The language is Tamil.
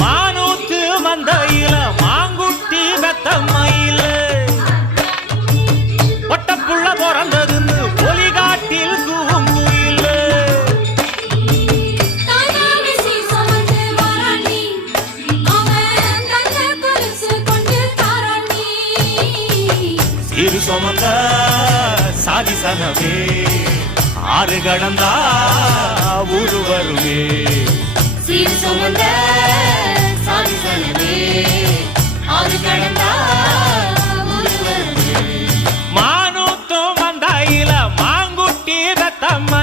மானூத்து மந்தையில மாங்குட்டி வெத்தம்மையில ஒட்டப்புள்ள பிறந்ததுன்னு ஒலிகாட்டில் கூவும் குயில். சீரு சுமந்த சாதி சனமே ஆறு கடந்தா ஊரு வருமே. சீர் சுமந்த சாதி சனமே ஆறு கடந்தா ஊரு வருமே. மானூத்தும் மந்தையில மாங்குட்டி வெத்தம்மை